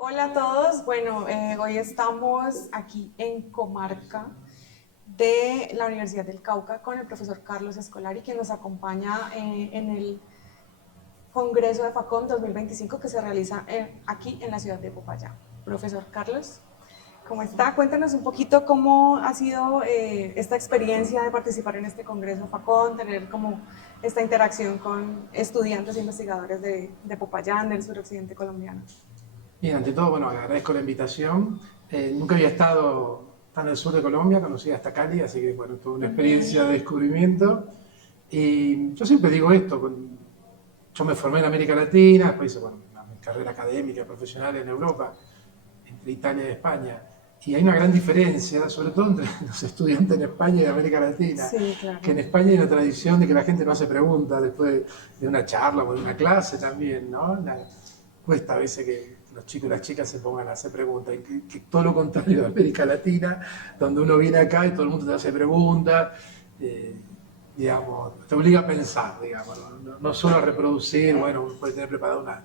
Hola a todos, bueno, hoy estamos aquí en Comarca de la Universidad del Cauca con el profesor Carlos Escolari, quien nos acompaña en el Congreso de FACOM 2025 que se realiza aquí en la ciudad de Popayán. Profesor Carlos, ¿cómo está? Cuéntanos un poquito cómo ha sido esta experiencia de participar en este Congreso FACOM, tener como esta interacción con estudiantes e investigadores de Popayán, del suroccidente colombiano. Bien, ante todo, bueno, agradezco la invitación. Nunca había estado tan al sur de Colombia, conocí hasta Cali, así que bueno, tuve una experiencia de descubrimiento. Y yo siempre digo esto, yo me formé en América Latina, después hice bueno, mi carrera académica, profesional en Europa, entre Italia y España. Y hay una gran diferencia, sobre todo entre los estudiantes en España y en América Latina, Sí, claro. que en España hay una tradición de que la gente no hace preguntas después de una charla o de una clase también, ¿no? Cuesta a veces que los chicos y las chicas se pongan a hacer preguntas, que todo lo contrario de América Latina, donde uno viene acá y todo el mundo te hace preguntas, eh, digamos, te obliga a pensar, digamos, no solo a reproducir, bueno, uno puede tener preparada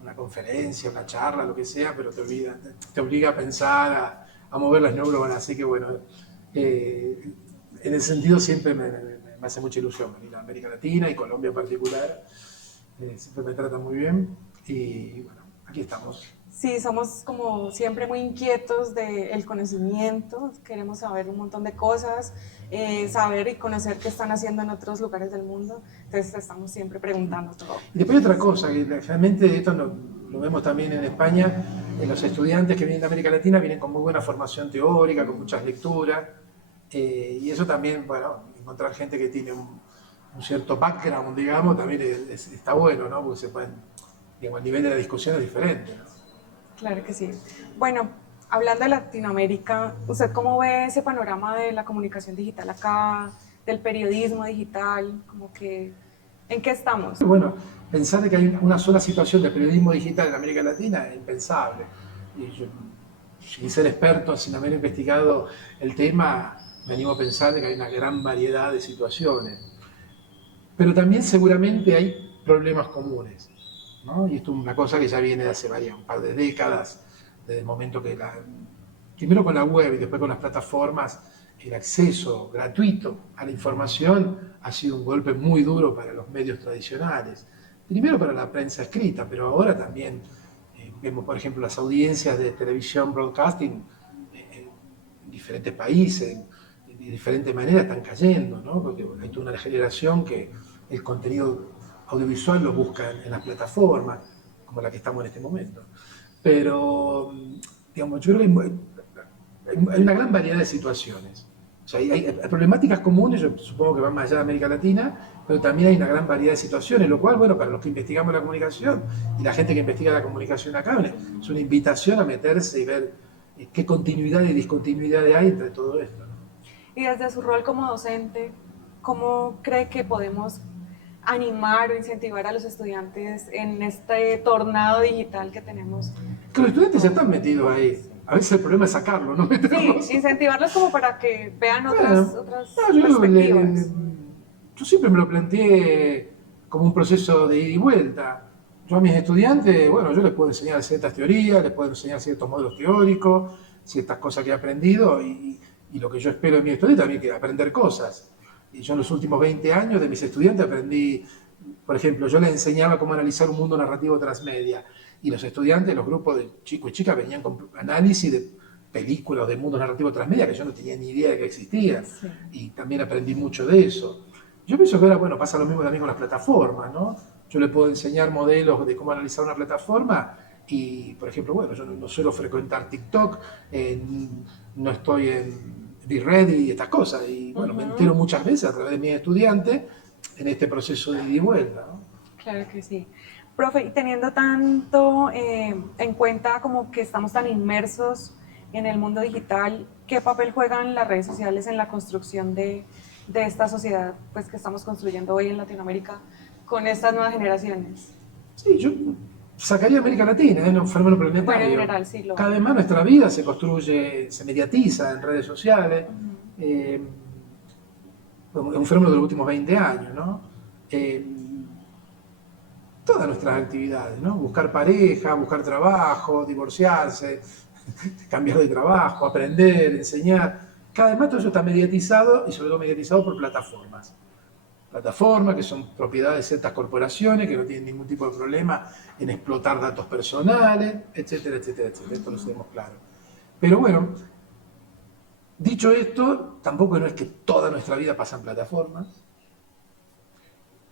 una conferencia, una charla, lo que sea, pero te obliga a pensar, a mover las neuronas, así que bueno, eh, en ese sentido siempre me hace mucha ilusión venir a América Latina y Colombia en particular, siempre me tratan muy bien y bueno, aquí estamos. Sí, somos como siempre muy inquietos del conocimiento, queremos saber un montón de cosas, saber y conocer qué están haciendo en otros lugares del mundo, entonces estamos siempre preguntando todo. Y después hay otra cosa, que realmente esto lo vemos también en España, los estudiantes que vienen de América Latina vienen con muy buena formación teórica, con muchas lecturas, y eso también, bueno, encontrar gente que tiene un cierto background, digamos, también está bueno, ¿no? Porque se pueden, digamos, el nivel de la discusión es diferente, ¿no? Claro que sí. Bueno, hablando de Latinoamérica, ¿usted cómo ve ese panorama de la comunicación digital acá, del periodismo digital, como que, ¿en qué estamos? Bueno, pensar que hay una sola situación de periodismo digital en América Latina es impensable. Y yo, sin ser experto, sin haber investigado el tema, me animo a pensar que hay una gran variedad de situaciones. Pero también seguramente hay problemas comunes, ¿no? Y esto es una cosa que ya viene de hace un par de décadas, desde el momento que primero con la web y después con las plataformas, el acceso gratuito a la información ha sido un golpe muy duro para los medios tradicionales. Primero para la prensa escrita, pero ahora también vemos, por ejemplo, las audiencias de televisión broadcasting en diferentes países, de diferentes maneras están cayendo, ¿no? Porque hay toda una generación que el contenido audiovisual lo busca en las plataformas, como la que estamos en este momento. Pero, digamos, yo creo que hay una gran variedad de situaciones. O sea, hay problemáticas comunes, yo supongo que van más allá de América Latina, pero también hay una gran variedad de situaciones, lo cual, bueno, para los que investigamos la comunicación y la gente que investiga la comunicación acá, es una invitación a meterse y ver qué continuidad y discontinuidad hay entre todo esto, ¿no? Y desde su rol como docente, ¿cómo cree que podemos animar o incentivar a los estudiantes en este tornado digital que tenemos? Que los estudiantes ya están metidos ahí. A veces el problema es sacarlo, no Sí, meterlos. incentivarlos como para que vean Bueno, otras no, perspectivas. yo siempre me lo planteé como un proceso de ida y vuelta. Yo a mis estudiantes, bueno, yo les puedo enseñar ciertas teorías, les puedo enseñar ciertos modelos teóricos, ciertas cosas que he aprendido y lo que yo espero de mis estudiantes también es aprender cosas. Y yo en los últimos 20 años de mis estudiantes aprendí, por ejemplo, yo les enseñaba cómo analizar un mundo narrativo transmedia y los estudiantes, los grupos de chicos y chicas venían con análisis de películas de mundo narrativo transmedia que yo no tenía ni idea de que existían Sí. y también aprendí mucho de eso. Yo pienso que ahora, bueno, pasa lo mismo también con las plataformas, ¿no? Yo le puedo enseñar modelos de cómo analizar una plataforma y, por ejemplo, bueno, yo no suelo frecuentar TikTok, no estoy en Be Ready y estas cosas, y bueno, me entero muchas veces a través de mis estudiantes en este proceso de ida y vuelta, ¿no? Claro que sí. Profe, y teniendo tanto en cuenta como que estamos tan inmersos en el mundo digital, ¿qué papel juegan las redes sociales en la construcción de esta sociedad pues, que estamos construyendo hoy en Latinoamérica con estas nuevas generaciones? Sí, yo sacaría América Latina, es un fenómeno Bueno, en planetario. general sí lo... Cada vez más nuestra vida se construye, se mediatiza en redes sociales. Eh, es un fenómeno de los últimos 20 años, ¿no? Eh, todas nuestras actividades, ¿no? Buscar pareja, buscar trabajo, divorciarse, cambiar de trabajo, aprender, enseñar. Cada vez más todo eso está mediatizado y sobre todo mediatizado por plataformas. Plataformas que son propiedad de ciertas corporaciones que no tienen ningún tipo de problema en explotar datos personales, etcétera, etcétera, etcétera. Esto lo sabemos claro. Pero bueno, dicho esto, tampoco no es que toda nuestra vida pasa en plataformas.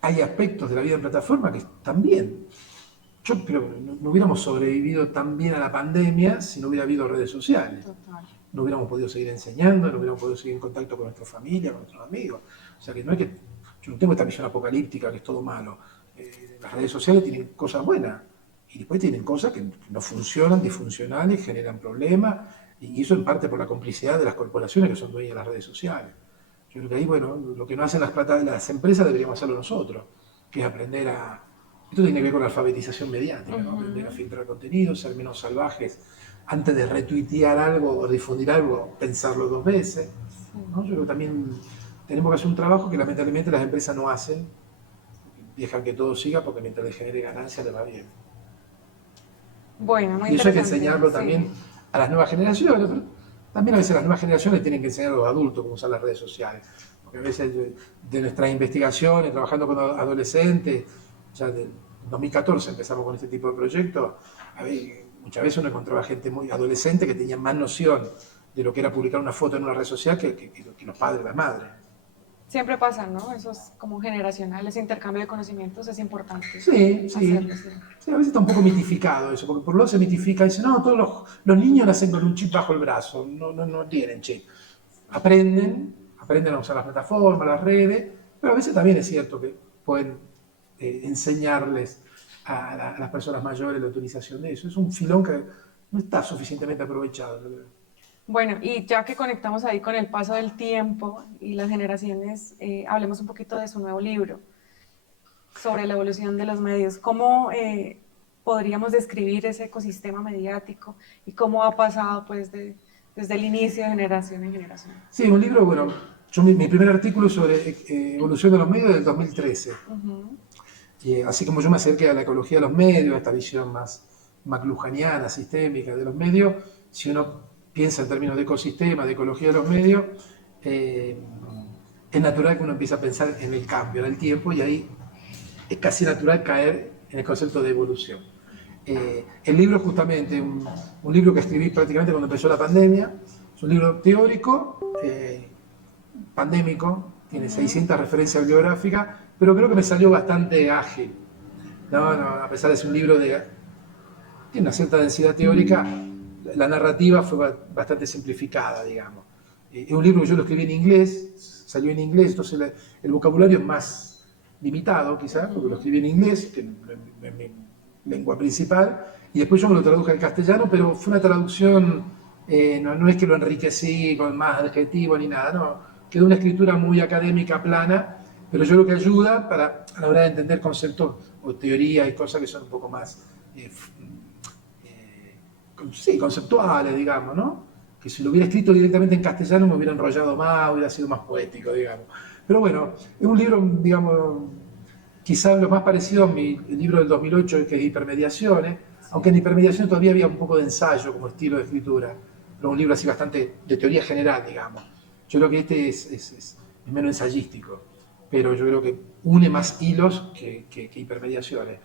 Hay aspectos de la vida en plataforma que también. Yo creo que no hubiéramos sobrevivido tan bien a la pandemia si no hubiera habido redes sociales. Total. No hubiéramos podido seguir enseñando, no hubiéramos podido seguir en contacto con nuestra familia, con nuestros amigos. O sea que no es que yo no tengo esta visión apocalíptica que es todo malo. Las redes sociales tienen cosas buenas y después tienen cosas que no funcionan, disfuncionales, generan problemas y eso en parte por la complicidad de las corporaciones que son dueñas de las redes sociales. Yo creo que ahí, bueno, lo que no hacen las empresas deberíamos hacerlo nosotros, que es aprender a... Esto tiene que ver con la alfabetización mediática, ¿no? Aprender a filtrar contenidos, ser menos salvajes. Antes de retuitear algo o difundir algo, pensarlo dos veces, ¿no? Yo creo que también tenemos que hacer un trabajo que lamentablemente las empresas no hacen, dejan que todo siga porque mientras les genere ganancia les va bien. Bueno, muy Y eso hay que interesante. enseñarlo también Sí. a las nuevas generaciones, pero también a veces las nuevas generaciones tienen que enseñar a los adultos cómo usar las redes sociales. Porque a veces de nuestras investigaciones, trabajando con adolescentes, ya de 2014 empezamos con este tipo de proyectos, muchas veces uno encontraba gente muy adolescente que tenía más noción de lo que era publicar una foto en una red social que los padres, las madres. Siempre pasa, ¿no? Eso es como generacional, ese intercambio de conocimientos es importante Sí, sí. hacerlo siempre. Sí, a veces está un poco mitificado eso, porque por un lado se mitifica y dice, no, todos los niños nacen con un chip bajo el brazo, no tienen chip. Aprenden a usar las plataformas, las redes, pero a veces también es cierto que pueden enseñarles a las personas mayores la utilización de eso. Es un filón que no está suficientemente aprovechado, yo creo. Bueno, y ya que conectamos ahí con el paso del tiempo y las generaciones, hablemos un poquito de su nuevo libro sobre la evolución de los medios. ¿Cómo podríamos describir ese ecosistema mediático y cómo ha pasado pues desde el inicio de generación en generación? Sí, un libro, bueno, mi primer artículo sobre evolución de los medios es del 2013. Y así como yo me acerqué a la ecología de los medios, a esta visión más maclujaniana, sistémica de los medios, si uno piensa en términos de ecosistema, de ecología de los medios, es natural que uno empiece a pensar en el cambio, en el tiempo, y ahí es casi natural caer en el concepto de evolución. El libro es justamente un libro que escribí prácticamente cuando empezó la pandemia, es un libro teórico, pandémico, tiene 600 referencias bibliográficas, pero creo que me salió bastante ágil. No, a pesar de ser un libro tiene una cierta densidad teórica, la narrativa fue bastante simplificada, digamos. Es un libro que yo lo escribí en inglés, salió en inglés, entonces el vocabulario es más limitado, quizás, porque lo escribí en inglés, que es mi lengua principal, y después yo me lo traduje al castellano, pero fue una traducción, no es que lo enriquecí con más adjetivos ni nada, no. Quedó una escritura muy académica, plana, pero yo creo que ayuda a la hora de entender conceptos o teorías y cosas que son un poco más sí, conceptuales, digamos, ¿no? Que si lo hubiera escrito directamente en castellano me hubiera enrollado más, hubiera sido más poético, digamos. Pero bueno, es un libro, digamos, quizás lo más parecido a mi libro del 2008, que es Hipermediaciones, aunque en Hipermediación todavía había un poco de ensayo como estilo de escritura, pero un libro así bastante de teoría general, digamos. Yo creo que este es menos ensayístico, pero yo creo que une más hilos que Hipermediaciones.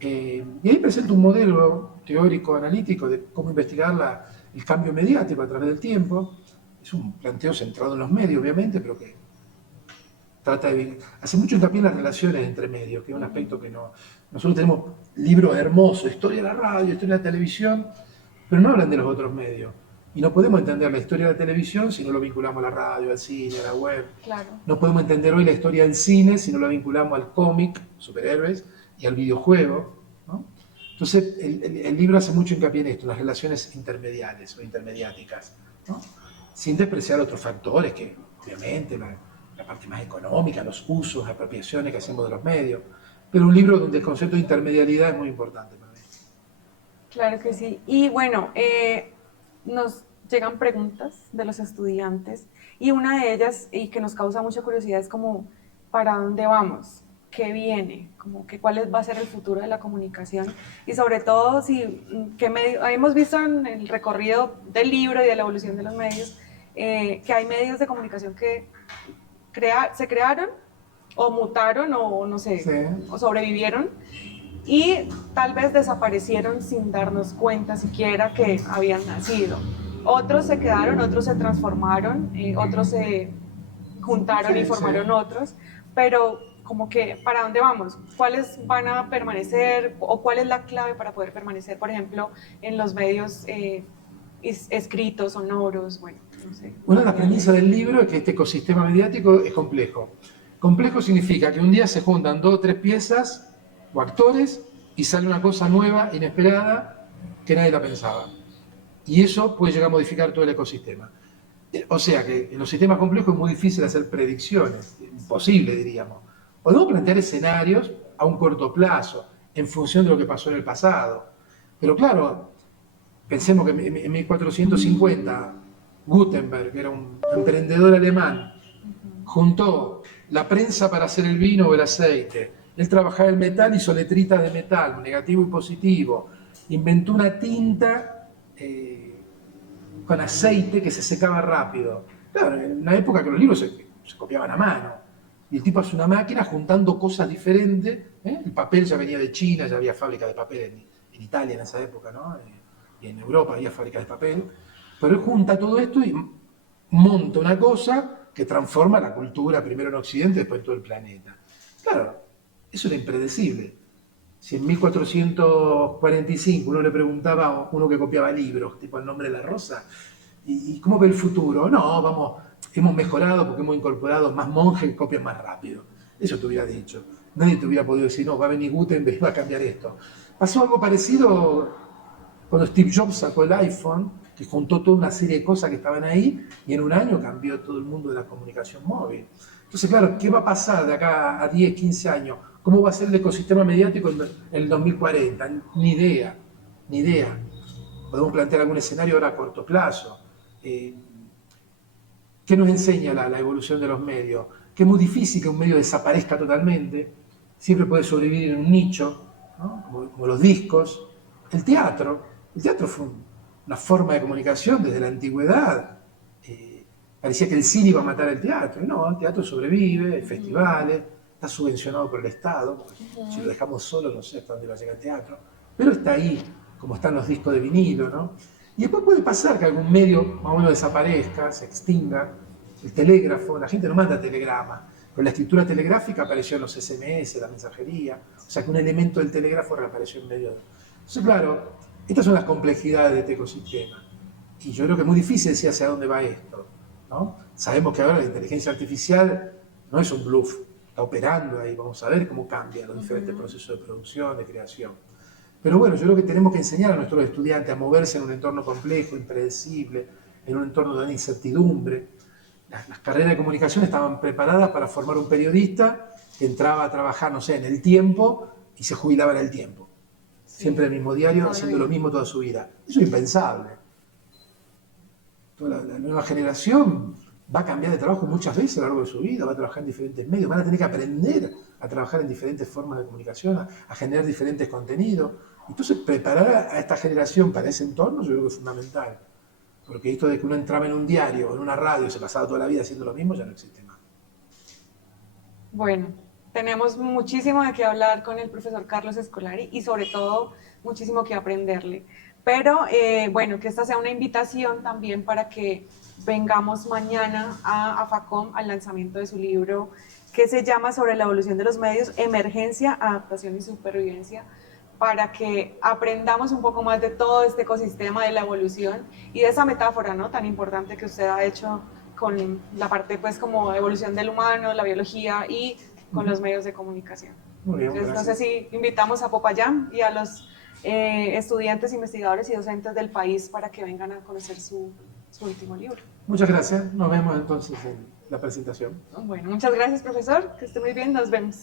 Y ahí presento un modelo teórico, analítico de cómo investigar el cambio mediático a través del tiempo. Es un planteo centrado en los medios, obviamente, pero que hace mucho hincapié en las relaciones entre medios, que es un aspecto que no... Nosotros tenemos libros hermosos, historia de la radio, historia de la televisión, pero no hablan de los otros medios. Y no podemos entender la historia de la televisión si no lo vinculamos a la radio, al cine, a la web. Claro. No podemos entender hoy la historia del cine si no lo vinculamos al cómic, superhéroes, y al videojuego, ¿no? Entonces, el libro hace mucho hincapié en esto, en las relaciones intermediales o intermediáticas, ¿no? Sin despreciar otros factores que, obviamente, la parte más económica, los usos, apropiaciones que hacemos de los medios, pero un libro donde el concepto de intermedialidad es muy importante para mí. Claro que sí. Y bueno, nos llegan preguntas de los estudiantes y una de ellas, y que nos causa mucha curiosidad, es como, ¿para dónde vamos? qué viene, como que cuál va a ser el futuro de la comunicación y sobre todo si hemos visto en el recorrido del libro y de la evolución de los medios que hay medios de comunicación que se crearon o mutaron o no sé, Sí. o sobrevivieron y tal vez desaparecieron sin darnos cuenta siquiera que habían nacido. Otros se quedaron, otros se transformaron, otros se juntaron y formaron otros, pero como que, ¿para dónde vamos? ¿Cuáles van a permanecer o cuál es la clave para poder permanecer, por ejemplo, en los medios escritos, sonoros? Bueno, no sé. Una de las premisas del libro es que este ecosistema mediático es complejo. Complejo significa que un día se juntan 2 o 3 piezas o actores y sale una cosa nueva, inesperada, que nadie la pensaba. Y eso puede llegar a modificar todo el ecosistema. O sea que en los sistemas complejos es muy difícil hacer predicciones, imposible diríamos. Podemos plantear escenarios a un corto plazo, en función de lo que pasó en el pasado. Pero claro, pensemos que en 1450 Gutenberg, que era un emprendedor alemán, juntó la prensa para hacer el vino o el aceite. Él trabajaba el metal, hizo letritas de metal, negativo y positivo. Inventó una tinta con aceite que se secaba rápido. Claro, en una época que los libros se copiaban a mano. Y el tipo hace una máquina juntando cosas diferentes. El papel ya venía de China, ya había fábricas de papel en Italia en esa época, ¿no? Y en Europa había fábricas de papel. Pero él junta todo esto y monta una cosa que transforma la cultura, primero en Occidente, después en todo el planeta. Claro, eso era impredecible. Si en 1445 uno le preguntaba a uno que copiaba libros, tipo El nombre de la rosa, ¿y cómo ve el futuro? No, vamos, hemos mejorado porque hemos incorporado más monjes que copian más rápido. Eso te hubiera dicho. Nadie te hubiera podido decir, no, va a venir Gutenberg y va a cambiar esto. Pasó algo parecido cuando Steve Jobs sacó el iPhone, que juntó toda una serie de cosas que estaban ahí y en un año cambió todo el mundo de la comunicación móvil. Entonces, claro, ¿qué va a pasar de acá a 10, 15 años? ¿Cómo va a ser el ecosistema mediático en el 2040? Ni idea, ni idea. Podemos plantear algún escenario ahora a corto plazo. ¿Qué nos enseña la evolución de los medios? Que es muy difícil que un medio desaparezca totalmente, siempre puede sobrevivir en un nicho, ¿no? como los discos. El teatro fue una forma de comunicación desde la antigüedad. Parecía que el cine iba a matar el teatro, y no, el teatro sobrevive, hay festivales, está subvencionado por el Estado, si lo dejamos solo no sé hasta dónde va a llegar el teatro, pero está ahí, como están los discos de vinilo, ¿no? Y después puede pasar que algún medio más o menos desaparezca, se extinga, el telégrafo, la gente no manda telegrama, pero la escritura telegráfica apareció en los SMS, la mensajería, o sea que un elemento del telégrafo reapareció en medio de... Entonces, claro, estas son las complejidades de este ecosistema. Y yo creo que es muy difícil decir hacia dónde va esto, ¿no? Sabemos que ahora la inteligencia artificial no es un bluff, está operando ahí, vamos a ver cómo cambian los diferentes procesos de producción, de creación. Pero bueno, yo creo que tenemos que enseñar a nuestros estudiantes a moverse en un entorno complejo, impredecible, en un entorno de incertidumbre. Las carreras de comunicación estaban preparadas para formar un periodista que entraba a trabajar, no sé, en El Tiempo y se jubilaba en El Tiempo. Siempre el mismo diario, haciendo lo mismo toda su vida. Eso es impensable. Toda la nueva generación va a cambiar de trabajo muchas veces a lo largo de su vida, va a trabajar en diferentes medios, van a tener que aprender a trabajar en diferentes formas de comunicación, a generar diferentes contenidos. Entonces, preparar a esta generación para ese entorno yo creo que es fundamental. Porque esto de que uno entraba en un diario o en una radio y se pasaba toda la vida haciendo lo mismo ya no existe más. Bueno, tenemos muchísimo de qué hablar con el profesor Carlos Escolari y sobre todo muchísimo que aprenderle. Pero bueno, que esta sea una invitación también para que vengamos mañana a FACOM al lanzamiento de su libro que se llama Sobre la evolución de los medios, emergencia, adaptación y supervivencia, para que aprendamos un poco más de todo este ecosistema de la evolución y de esa metáfora, ¿no?, tan importante que usted ha hecho con la parte pues como evolución del humano, la biología y con los medios de comunicación. Muy bien, Entonces, gracias. no sé si invitamos a Popayán y a los estudiantes, investigadores y docentes del país para que vengan a conocer su último libro. Muchas gracias. Nos vemos entonces en la presentación. Bueno, muchas gracias, profesor. Que esté muy bien. Nos vemos.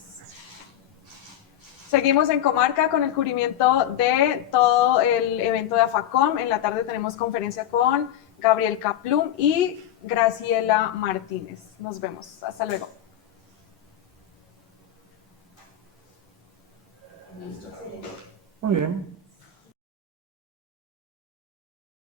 Seguimos en Comarca con el cubrimiento de todo el evento de AFACOM. En la tarde tenemos conferencia con Gabriel Kaplum y Graciela Martínez. Nos vemos. Hasta luego. Muy bien.